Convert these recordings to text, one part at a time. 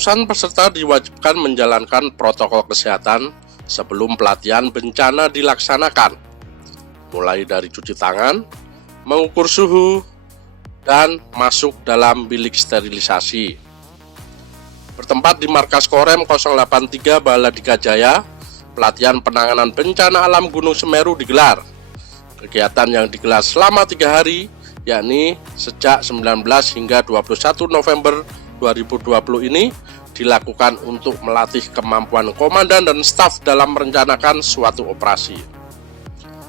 Ratusan peserta diwajibkan menjalankan protokol kesehatan sebelum pelatihan bencana dilaksanakan, mulai dari cuci tangan, mengukur suhu, dan masuk dalam bilik sterilisasi. Bertempat di markas Korem 083 Baladika Jaya, pelatihan penanganan bencana alam Gunung Semeru digelar. Kegiatan yang digelar selama 3 hari, yakni sejak 19 hingga 21 November 2020 ini, dilakukan untuk melatih kemampuan komandan dan staf dalam merencanakan suatu operasi.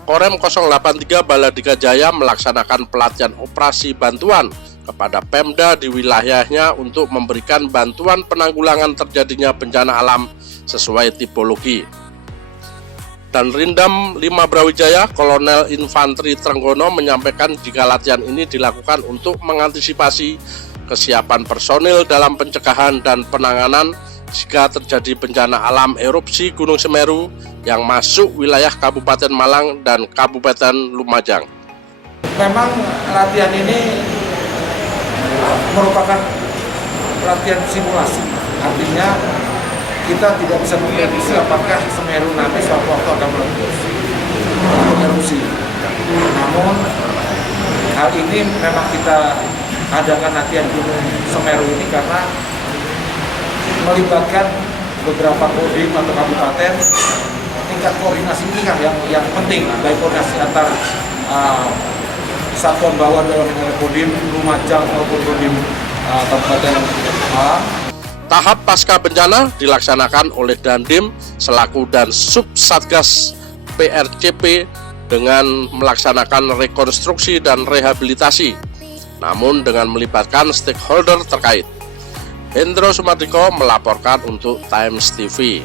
Korem 083 Baladika Jaya melaksanakan pelatihan operasi bantuan kepada Pemda di wilayahnya untuk memberikan bantuan penanggulangan terjadinya bencana alam sesuai tipologi. Dan Rindam 5 Brawijaya, Kolonel Infanteri Trenggono menyampaikan jika latihan ini dilakukan untuk mengantisipasi kesiapan personil dalam pencegahan dan penanganan jika terjadi bencana alam erupsi Gunung Semeru yang masuk wilayah Kabupaten Malang dan Kabupaten Lumajang. Memang latihan ini merupakan latihan simulasi, artinya kita tidak bisa memprediksi apakah Semeru nanti suatu waktu akan meletus atau erupsi. Namun hal ini memang kita adakan latihan Gunung Semeru ini karena melibatkan beberapa kodim atau kabupaten. Tingkat koordinasi ini kan yang penting, baik koordinasi antar satuan bawah dalam kodim Lumajang maupun kodim Kabupaten Malang. Tahap pasca bencana dilaksanakan oleh Dandim selaku dan Sub Satgas PRCP dengan melaksanakan rekonstruksi dan rehabilitasi, namun dengan melibatkan stakeholder terkait. Hendro Sumardiko melaporkan untuk Times TV.